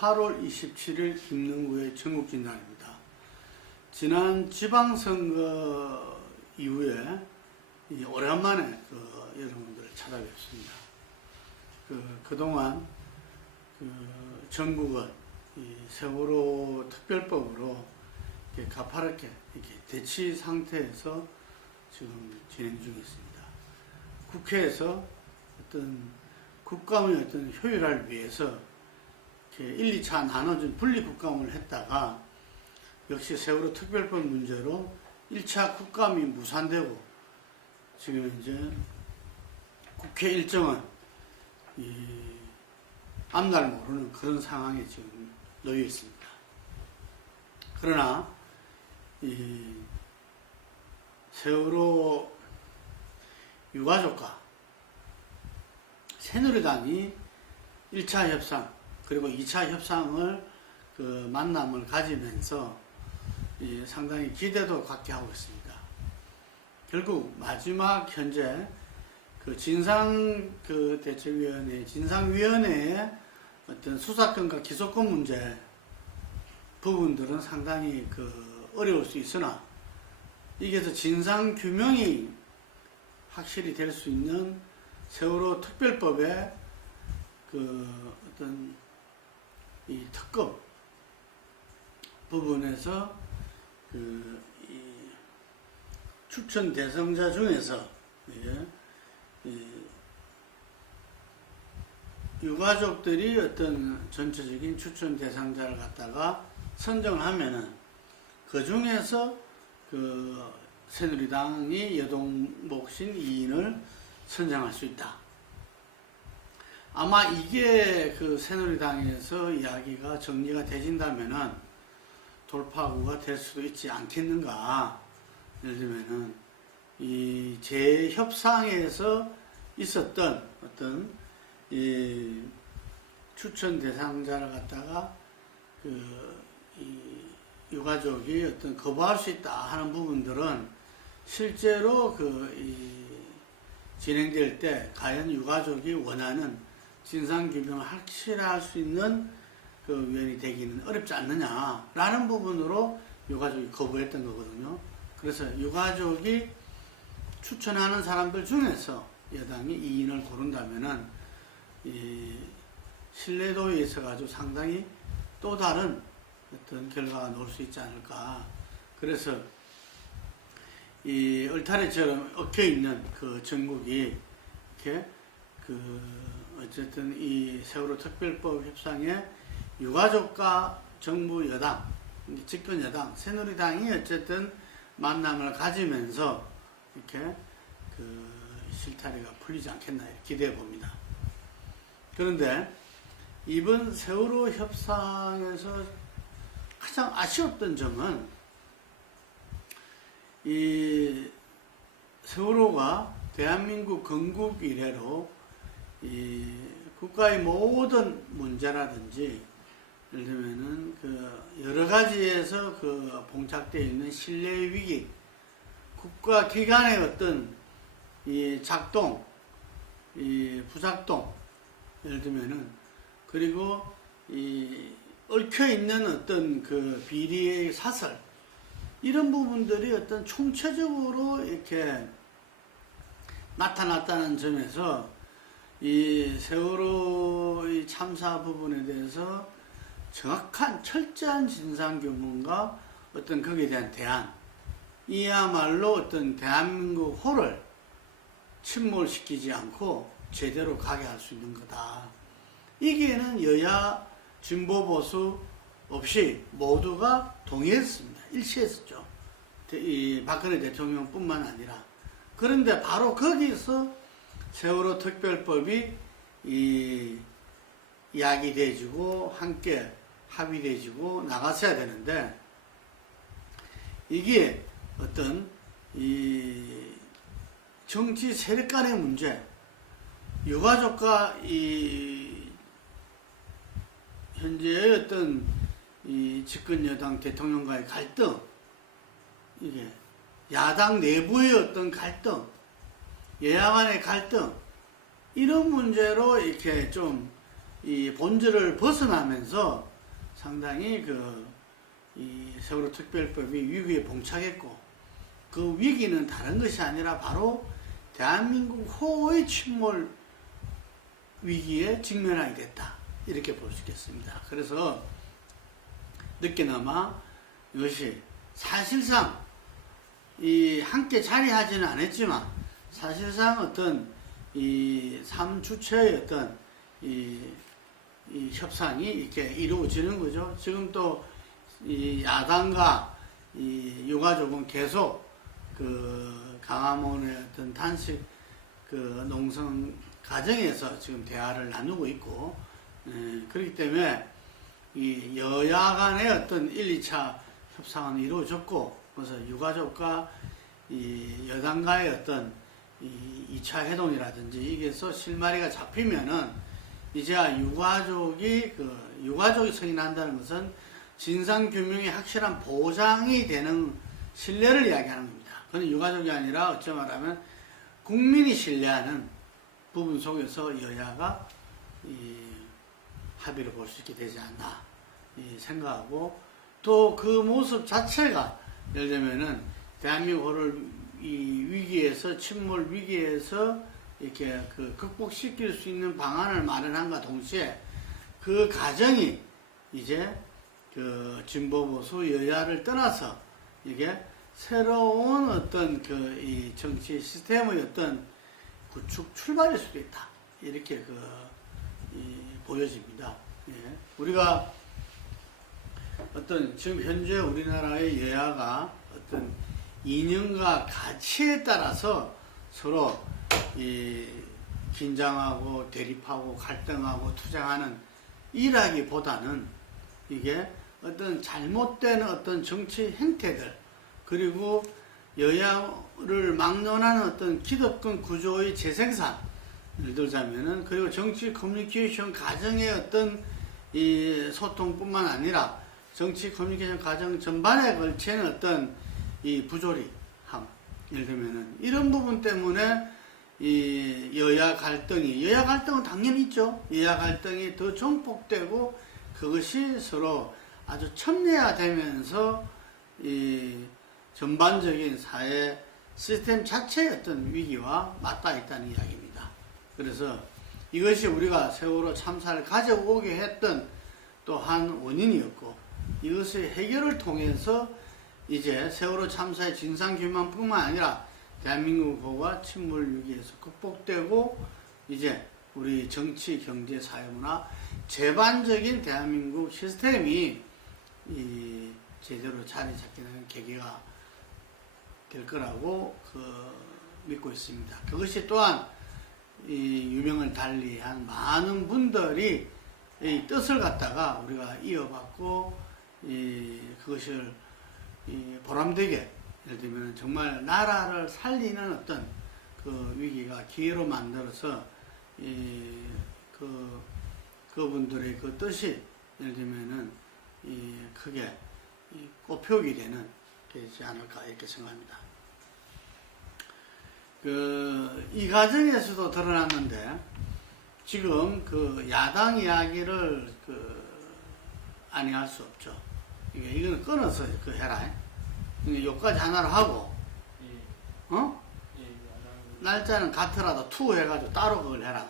8월 27일 김능구의 전국진단입니다. 지난 지방선거 이후에 오랜만에 여러분들을 찾아뵙습니다. 그동안 전국은 세월호 특별법으로 이렇게 가파르게 이렇게 대치 상태에서 지금 진행 중에 있습니다. 국회에서 어떤 국감의 어떤 효율화를 위해서 이렇게 1, 2차 나눠준 분리 국감을 했다가 역시 세월호 특별법 문제로 1차 국감이 무산되고 지금 이제 국회 일정은 앞날 모르는 그런 상황에 지금 놓여 있습니다. 그러나 세월호 유가족과 새누리당이 1차 협상 그리고 2차 협상을 만남을 가지면서 상당히 기대도 갖게 하고 있습니다. 결국 마지막 현재 진상대책위원회, 진상위원회의 어떤 수사권과 기소권 문제 부분들은 상당히 어려울 수 있으나 이게서 진상규명이 확실히 될 수 있는 세월호 특별법의 어떤 이 특검 부분에서 이 추천 대상자 중에서 유가족들이 어떤 전체적인 추천 대상자를 갖다가 선정을 하면은 그 중에서 새누리당이 여동목신 2인을 선정할 수 있다. 아마 이게 새누리당에서 이야기가 정리가 되진다면은 돌파구가 될 수도 있지 않겠는가. 예를 들면은 이 재협상에서 있었던 어떤 이 추천 대상자를 갖다가 이 유가족이 어떤 거부할 수 있다 하는 부분들은 실제로 진행될 때 과연 유가족이 원하는 진상규명을 확실할 수 있는 위원이 되기는 어렵지 않느냐라는 부분으로 유가족이 거부했던 거거든요. 그래서 유가족이 추천하는 사람들 중에서 여당이 2인을 고른다면은 신뢰도에 있어가지고 상당히 또 다른 어떤 결과가 나올 수 있지 않을까. 그래서 이 울타리처럼 얽혀있는 전국이 이렇게 어쨌든 이 세월호 특별법 협상에 유가족과 정부 여당, 집권 여당, 새누리당이 어쨌든 만남을 가지면서 이렇게 실타리가 풀리지 않겠나 기대해 봅니다. 그런데 이번 세월호 협상에서 가장 아쉬웠던 점은 이 세월호가 대한민국 건국 이래로 이 국가의 모든 문제라든지 예를 들면은 여러 가지에서 봉착되어 있는 신뢰 위기, 국가 기관의 어떤 이 작동, 이 부작동, 예를 들면은 그리고 이 얽혀 있는 어떤 비리의 사설 이런 부분들이 어떤 총체적으로 이렇게 나타났다는 점에서 이 세월호 참사 부분에 대해서 정확한 철저한 진상규명과 어떤 거기에 대한 대안, 이야말로 어떤 대한민국 호를 침몰시키지 않고 제대로 가게 할 수 있는 거다. 이게는 여야 진보 보수 없이 모두가 동의했습니다. 일치했었죠. 이 박근혜 대통령뿐만 아니라. 그런데 바로 거기서 세월호 특별법이 이야기돼지고 함께 합의돼지고 나갔어야 되는데 이게 어떤 이 정치 세력 간의 문제, 유가족과 현재의 어떤 집권 여당 대통령과의 갈등, 이게 야당 내부의 어떤 갈등, 여야 간의 갈등, 이런 문제로 이렇게 좀 이 본질을 벗어나면서 상당히 이 세월호 특별법이 위기에 봉착했고, 그 위기는 다른 것이 아니라 바로 대한민국 호의 침몰 위기에 직면하게 됐다, 이렇게 볼 수 있겠습니다. 그래서 늦게나마 이것이 사실상 함께 자리하지는 않았지만 사실상 어떤 이 3주체의 어떤 이 협상이 이렇게 이루어지는 거죠. 지금 또 이 야당과 이 유가족은 계속 강화문의 어떤 단식 농성 과정에서 지금 대화를 나누고 있고, 그렇기 때문에 이 여야 간의 어떤 1, 2차 협상은 이루어졌고, 그래서 유가족과 이 여당과의 어떤 이 2차 회동이라든지 이게서 실마리가 잡히면은 이제 유가족이 승인한다는 것은 진상규명의 확실한 보장이 되는 신뢰를 이야기하는 겁니다. 그건 유가족이 아니라 어찌 말하면 국민이 신뢰하는 부분 속에서 여야가 합의를 볼 수 있게 되지 않나 생각하고, 또 그 모습 자체가 예를 들면은 대한민국을 이 위기에서, 침몰 위기에서 이렇게 극복시킬 수 있는 방안을 마련한과 동시에 그 과정이 이제 진보 보수 여야를 떠나서 이게 새로운 어떤 이 정치 시스템의 어떤 구축 출발일 수도 있다, 이렇게 보여집니다. 예. 우리가 어떤 지금 현재 우리나라의 여야가 어떤 이념과 가치에 따라서 서로 긴장하고 대립하고 갈등하고 투쟁하는 일하기보다는 이게 어떤 잘못된 어떤 정치 행태들, 그리고 여야를 막론하는 어떤 기득권 구조의 재생산을 들자면은, 그리고 정치 커뮤니케이션 과정의 어떤 이 소통뿐만 아니라 정치 커뮤니케이션 과정 전반에 걸치는 어떤 이 부조리함, 예를 들면은 이런 부분 때문에 이 여야 갈등은 당연히 있죠. 여야 갈등이 더 증폭되고 그것이 서로 아주 첨예화되면서 이 전반적인 사회 시스템 자체의 어떤 위기와 맞닿아 있다는 이야기입니다. 그래서 이것이 우리가 세월호 참사를 가져오게 했던 또 한 원인이었고, 이것의 해결을 통해서 이제 세월호 참사의 진상규명뿐만 아니라 대한민국 호와 침몰 위기에서 극복되고, 이제 우리 정치, 경제, 사회문화 제반적인 대한민국 시스템이 제대로 자리 잡게 되는 계기가 될 거라고 믿고 있습니다. 그것이 또한 유명을 달리한 많은 분들이 이 뜻을 갖다가 우리가 이어받고 그것을 보람되게, 예를 들면 정말 나라를 살리는 어떤 위기가 기회로 만들어서 그분들의 뜻이 예를 들면은 크게 꽃피우게 되지 않을까, 이렇게 생각합니다. 이 과정에서도 드러났는데, 지금 야당 이야기를 아니할 수 없죠. 이거는 끊어서 해라. 여기까지 하나로 하고, 날짜는 같더라도 투 해가지고 따로 그걸 해란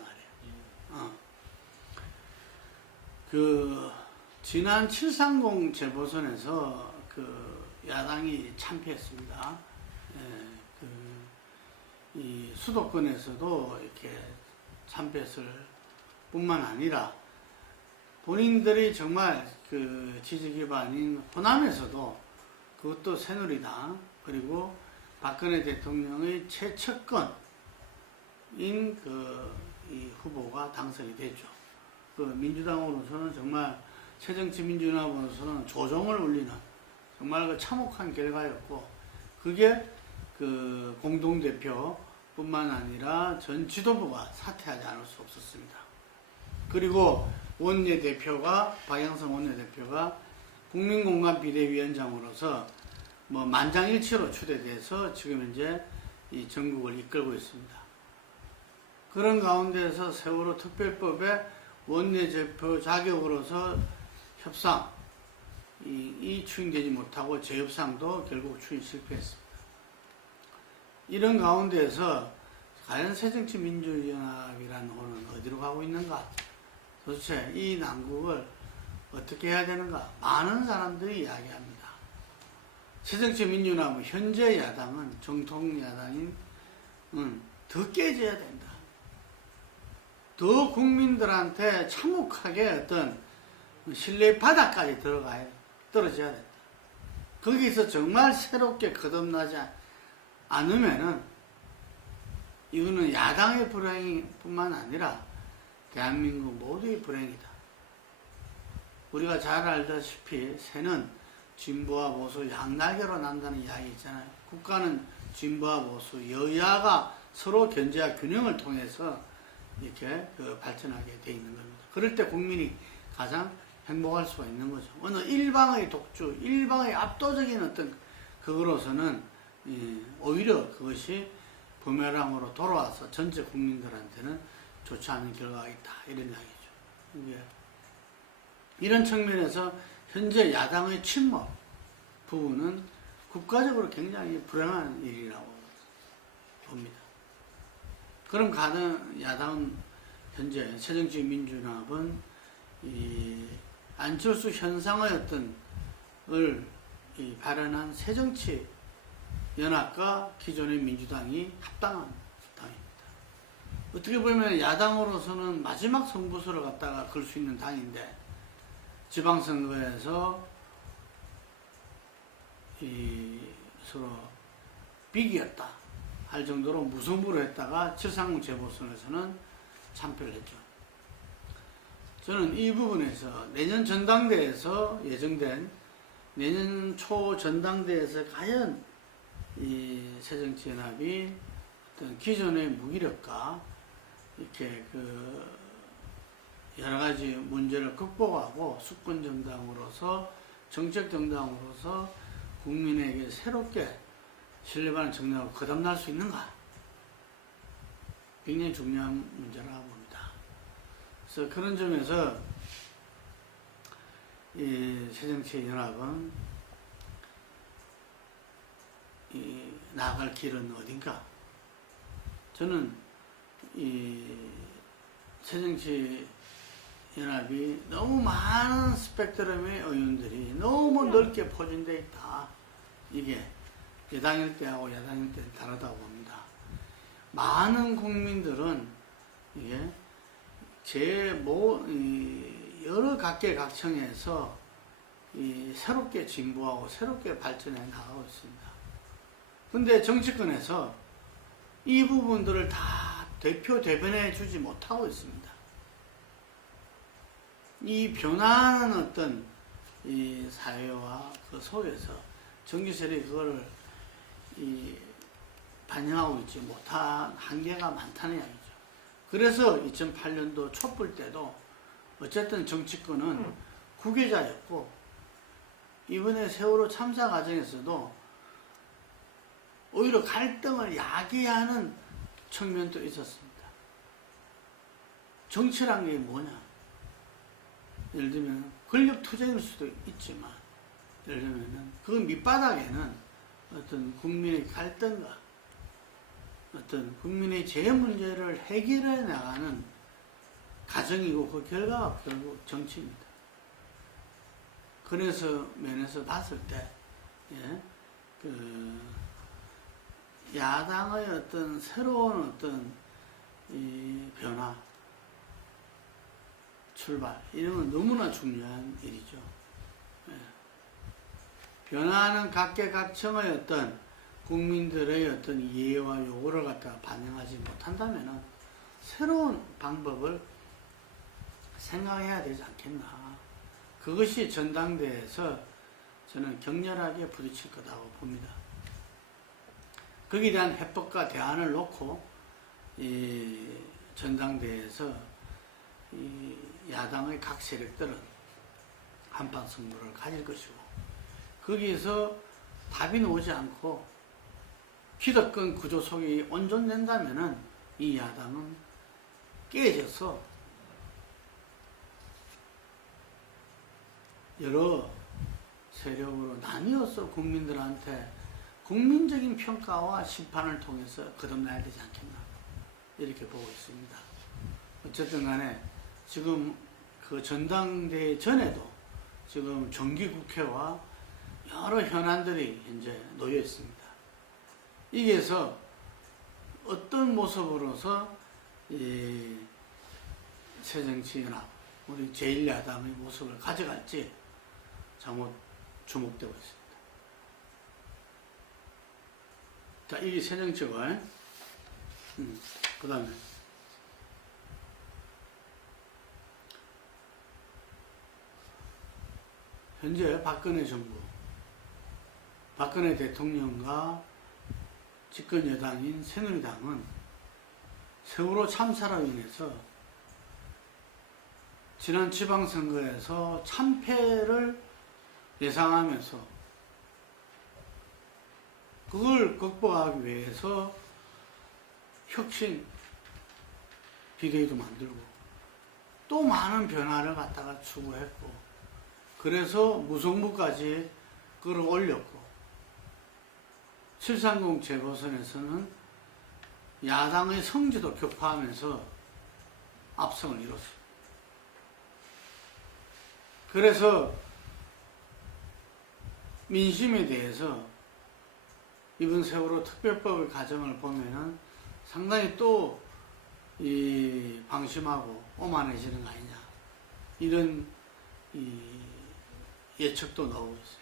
말이에요. 지난 730 재보선에서 야당이 참패했습니다. 이 수도권에서도 이렇게 참패했을 뿐만 아니라 본인들이 정말 지지 기반인 호남에서도, 그것도 새누리당, 그리고 박근혜 대통령의 최측근인 이 후보가 당선이 됐죠. 민주당으로서는 정말 새정치민주연합으로서는 조종을 울리는 정말 참혹한 결과였고, 그게 공동대표뿐만 아니라 전 지도부가 사퇴하지 않을 수 없었습니다. 그리고 박영선 원내대표가 국민공감비대위원장으로서 만장일치로 추대돼서 지금 현재 이 전국을 이끌고 있습니다. 그런 가운데서 세월호 특별법에 원내대표 자격으로서 협상 이 추진되지 못하고 재협상도 결국 추진 실패했습니다. 이런 가운데에서 과연 새정치민주연합이라는 호는 어디로 가고 있는가? 도대체 이 난국을 어떻게 해야 되는가? 많은 사람들이 이야기합니다. 새정치민주연합은 현재 야당은 정통 야당인 더 깨져야 된다. 더 국민들한테 참혹하게 어떤 신뢰 바닥까지 떨어져야 된다. 거기서 정말 새롭게 거듭나지 않으면은 이거는 야당의 불행뿐만 아니라 대한민국 모두의 불행이다. 우리가 잘 알다시피 새는 진보와 보수 양날개로 난다는 이야기 있잖아요. 국가는 진보와 보수 여야가 서로 견제와 균형을 통해서 이렇게 발전하게 돼 있는 겁니다. 그럴 때 국민이 가장 행복할 수가 있는 거죠. 어느 일방의 독주, 일방의 압도적인 어떤 그거로서는 오히려 그것이 부메랑으로 돌아와서 전체 국민들한테는 좋지 않은 결과가 있다. 이런 이야기죠. 이런 측면에서 현재 야당의 침묵 부분은 국가적으로 굉장히 불행한 일이라고 봅니다. 그럼 야당은 현재 새정치민주연합은 이 안철수 현상의 어떤 발현한 새정치연합과 기존의 민주당이 합당한 당입니다. 어떻게 보면 야당으로서는 마지막 승부수를 갖다가 걸 수 있는 당인데 지방선거에서 서로 비기였다 할 정도로 무승부로 했다가 7.30 재보선에서는 참패를 했죠. 저는 이 부분에서 내년 전당대회에서 예정된 내년 초 전당대회에서 과연 이 새정치연합이 어떤 기존의 무기력과 이렇게 여러 가지 문제를 극복하고 수권정당으로서 정책정당으로서 국민에게 새롭게 신뢰받는 정당으로 거듭날 수 있는가? 굉장히 중요한 문제라고 봅니다. 그래서 그런 점에서 이 새정치연합은 나아갈 길은 어딘가? 저는 이 새정치연합이 너무 많은 스펙트럼의 의원들이 너무 넓게 포진되어 있다. 이게 여당일 때하고 야당일 때 다르다고 봅니다. 많은 국민들은 이게 여러 각계각층에서 새롭게 진보하고 새롭게 발전해 나가고 있습니다. 근데 정치권에서 이 부분들을 다 대변해 주지 못하고 있습니다. 이 변화하는 어떤 이 사회와 그 속에서 정치세력이 그거를 반영하고 있지 못한 한계가 많다는 이야기죠. 그래서 2008년도 촛불 때도 어쨌든 정치권은 후계자였고 이번에 세월호 참사 과정에서도 오히려 갈등을 야기하는 측면도 있었습니다. 정치란 게 뭐냐? 예를 들면 권력 투쟁일 수도 있지만 예를 들면 그 밑바닥에는 어떤 국민의 갈등과 어떤 국민의 제 문제를 해결해 나가는 과정이고 그 결과가 결국 정치입니다. 그래서 면에서 봤을 때 야당의 어떤 새로운 어떤 이 변화, 출발 이런 건 너무나 중요한 일이죠. 변화하는 각계각층의 어떤 국민들의 어떤 이해와 요구를 갖다가 반영하지 못한다면은 새로운 방법을 생각해야 되지 않겠나. 그것이 전당대회에서 저는 격렬하게 부딪힐 거라고 봅니다. 거기에 대한 해법과 대안을 놓고 이 전당대회에서 이 야당의 각 세력들은 한판 승부를 가질 것이고 거기에서 답이 나오지 않고 기득권 구조 속이 온전된다면은 이 야당은 깨져서 여러 세력으로 나뉘어서 국민들한테 국민적인 평가와 심판을 통해서 거듭나야 되지 않겠나, 이렇게 보고 있습니다. 어쨌든 간에 지금 그 전당대회 전에도 지금 정기국회와 여러 현안들이 현재 놓여 있습니다. 이게서 어떤 모습으로서 이 새정치연합, 우리 제1야당의 모습을 가져갈지 잘못 주목되고 있습니다. 자, 이게 새정치권. 그 다음에 현재 박근혜 정부, 박근혜 대통령과 집권 여당인 새누리당은 세월호 참사로 인해서 지난 지방선거에서 참패를 예상하면서 그걸 극복하기 위해서 혁신 비대위도 만들고 또 많은 변화를 갖다가 추구했고, 그래서 무승부까지 끌어올렸고, 730 재보선에서는 야당의 성지도 격파하면서 압승을 이뤘습니다. 그래서 민심에 대해서 이번 세월호 특별법의 과정을 보면은 상당히 또 이 방심하고 오만해지는 거 아니냐, 이런 이 예측도 나오고 있습니다.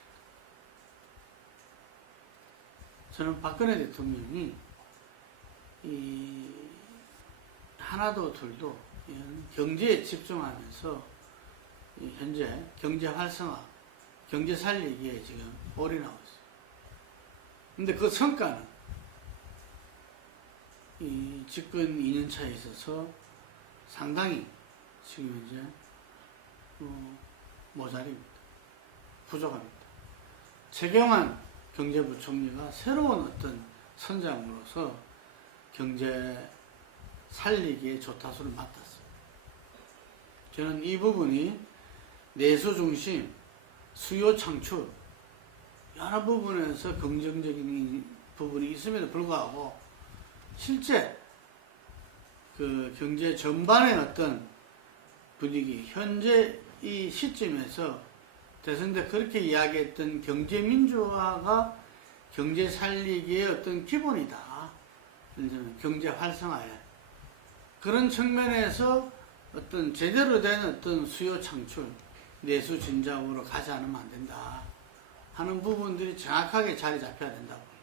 저는 박근혜 대통령이 이 하나도 둘도 경제에 집중하면서 현재 경제 활성화, 경제 살리기에 지금 올인하고 있습니다. 근데 그 성과는 이 집권 2년차에 있어서 상당히 지금 이제 모자립니다. 부족합니다. 최경환 경제부총리가 새로운 어떤 선장으로서 경제 살리기에 조타수를 맡았습니다. 저는 이 부분이 내수 중심, 수요 창출, 여러 부분에서 긍정적인 부분이 있음에도 불구하고 실제 그 경제 전반의 어떤 분위기, 현재 이 시점에서 대선 때 그렇게 이야기했던 경제 민주화가 경제 살리기의 어떤 기본이다. 경제 활성화에. 그런 측면에서 어떤 제대로 된 어떤 수요 창출, 내수 진작으로 가지 않으면 안 된다 하는 부분들이 정확하게 자리 잡혀야 된다고 봅니다.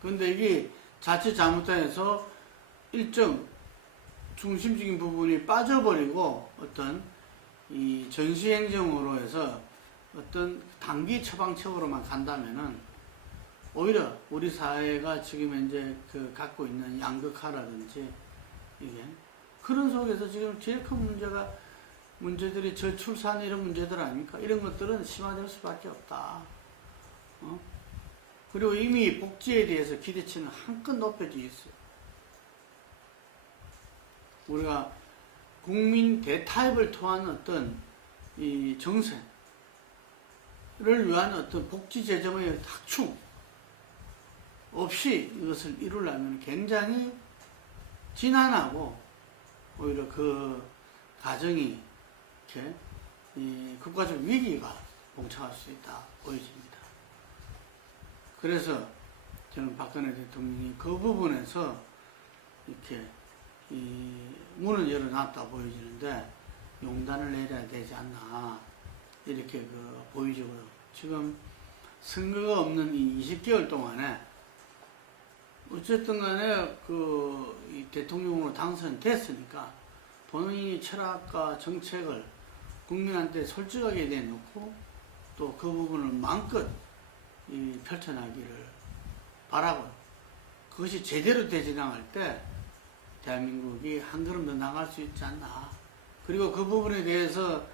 그런데 이게 자칫 잘못해서 일정 중심적인 부분이 빠져버리고 어떤 이 전시행정으로 해서 어떤 단기 처방책으로만 간다면은 오히려 우리 사회가 지금 현재 그 갖고 있는 양극화라든지 이게 그런 속에서 지금 제일 큰 문제들이 저출산 이런 문제들 아닙니까? 이런 것들은 심화될 수밖에 없다. 그리고 이미 복지에 대해서 기대치는 한껏 높여져 있어요. 우리가 국민 대타협을 통한 어떤 이 정세를 위한 어떤 복지 재정의 확충 없이 이것을 이루려면 굉장히 지난하고 오히려 그 과정이 이렇게 이 국가적 위기가 봉착할 수 있다 보여집니다. 그래서 저는 박근혜 대통령이 그 부분에서 이렇게 이 문을 열어놨다 보여지는데 용단을 내려야 되지 않나 이렇게 그 보이지고요. 지금 선거가 없는 이 20개월 동안에 어쨌든 간에 이 대통령으로 당선됐으니까 본인이 철학과 정책을 국민한테 솔직하게 내놓고 또 그 부분을 마음껏 펼쳐나기를 바라고, 그것이 제대로 되진행할 때 대한민국이 한 걸음 더 나갈 수 있지 않나. 그리고 그 부분에 대해서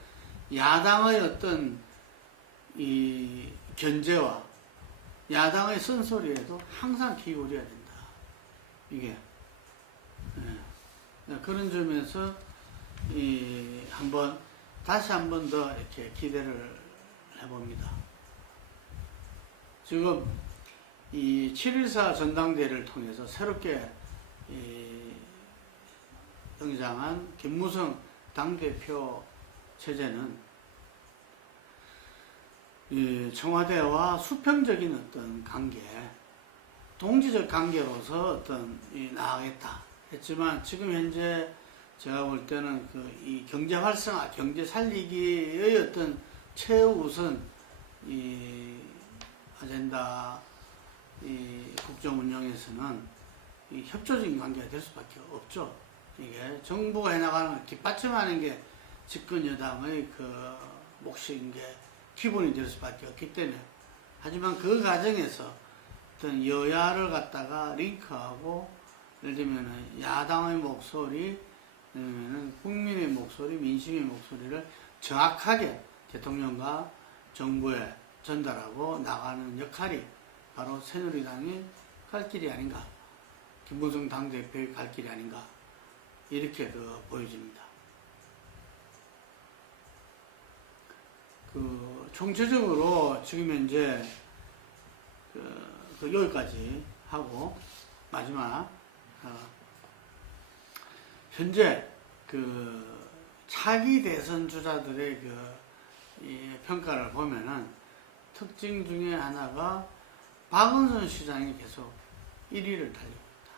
야당의 어떤 이 견제와 야당의 쓴소리에도 항상 귀 기울여야 된다. 이게 그런 점에서 다시 한번 더 이렇게 기대를 해봅니다. 지금 이 7.14 전당대회를 통해서 새롭게 등장한 김무성 당대표 체제는 청와대와 수평적인 어떤 관계, 동지적 관계로서 나아가겠다 했지만, 지금 현재 제가 볼 때는 이 경제 활성화, 경제 살리기의 어떤 최우선 아젠다 국정 운영에서는 협조적인 관계가 될 수밖에 없죠. 이게 정부가 해나가는 걸 뒷받침하는 게 집권 여당의 몫인 게 기본이 될 수밖에 없기 때문에. 하지만 그 과정에서 어떤 여야를 갖다가 링크하고, 예를 들면 야당의 목소리, 아니면 국민의 목소리, 민심의 목소리를 정확하게 대통령과 정부에 전달하고 나가는 역할이 바로 새누리당의 갈 길이 아닌가, 김무성 당대표의 갈 길이 아닌가, 이렇게 보여집니다. 총체적으로 지금 현재 여기까지 하고, 마지막 현재 차기 대선 주자들의 이 평가를 보면은 특징 중에 하나가 박원순 시장이 계속 1위를 달리고 있다.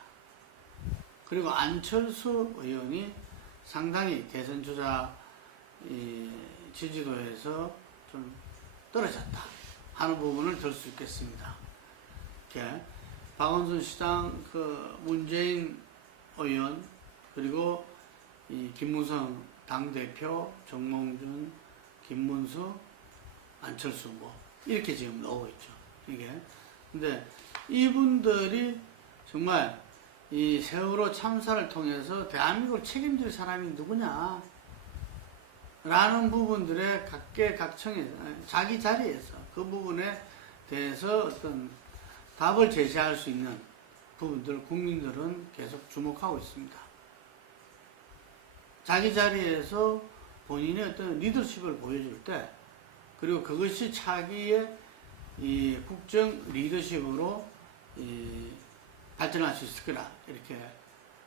그리고 안철수 의원이 상당히 대선 주자 지지도에서 좀 떨어졌다 하는 부분을 들 수 있겠습니다. 이렇게 박원순 시장, 문재인 의원, 그리고 이 김무성 당대표, 정몽준, 김문수, 안철수 이렇게 지금 나오고 있죠. 이게. 근데 이분들이 정말 이 세월호 참사를 통해서 대한민국을 책임질 사람이 누구냐 라는 부분들에 각계각층에서, 자기 자리에서 그 부분에 대해서 어떤 답을 제시할 수 있는 부분들, 국민들은 계속 주목하고 있습니다. 자기 자리에서 본인의 어떤 리더십을 보여줄 때, 그리고 그것이 차기의 이 국정 리더십으로 발전할 수 있을 거라 이렇게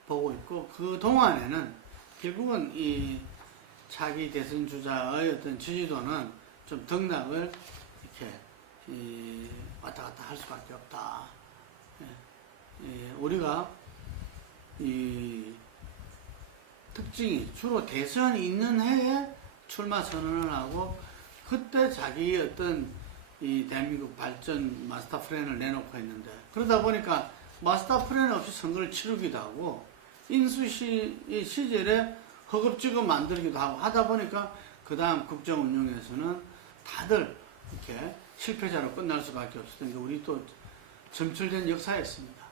보고 있고, 그 동안에는 결국은 이 차기 대선 주자의 어떤 지지도는 좀 등락을 이렇게 왔다 갔다 할 수밖에 없다. 우리가 이 특징이 주로 대선이 있는 해에 출마 선언을 하고, 그때 자기의 어떤 이 대한민국 발전 마스터 플랜을 내놓고 했는데, 그러다 보니까 마스터 플랜 없이 선거를 치르기도 하고, 인수시 시절에 허겁지겁 만들기도 하고 하다 보니까 그 다음 국정 운영에서는 다들 이렇게 실패자로 끝날 수밖에 없었던 게 우리 또 점철된 역사였습니다.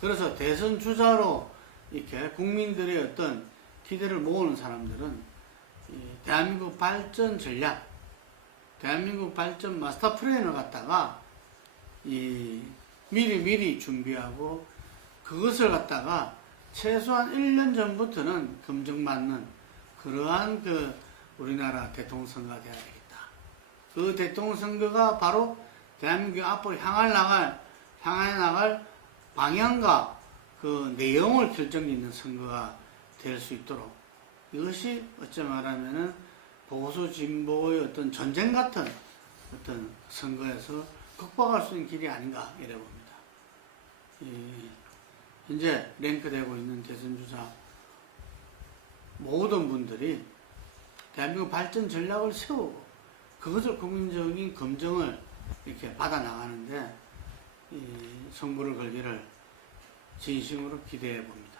그래서 대선 주자로 이렇게 국민들의 어떤 기대를 모으는 사람들은 대한민국 발전 전략, 대한민국 발전 마스터 플랜을 갖다가 미리 준비하고, 그것을 갖다가 최소한 1년 전부터는 검증받는 그러한 우리나라 대통령 선거가 되어야 되겠다. 그 대통령 선거가 바로 대한민국 앞으로 향해 나갈 방향과 그 내용을 결정짓는 선거가 될 수 있도록, 이것이 어찌 말하면은 보수 진보의 어떤 전쟁 같은 어떤 선거에서 극복할 수 있는 길이 아닌가 이래 봅니다. 현재 랭크되고 있는 대선주자 모든 분들이 대한민국 발전 전략을 세우고 그것을 국민적인 검증을 이렇게 받아 나가는데 승부를 걸기를 진심으로 기대해 봅니다.